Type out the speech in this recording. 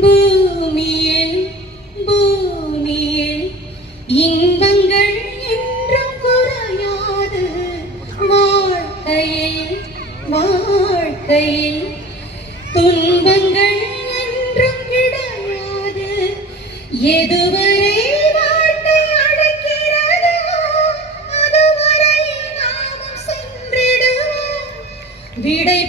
பூமியில் பூமியில் இன்பங்கள் என்றும் குறையாது வாழ்க்கையில் வாழ்க்கையில் துன்பங்கள் என்றும் கிடையாது எதுவரை வாழ்க்கை அழைக்கிறதோ அதுவரை நாமும் சென்றிடுவோம் விடை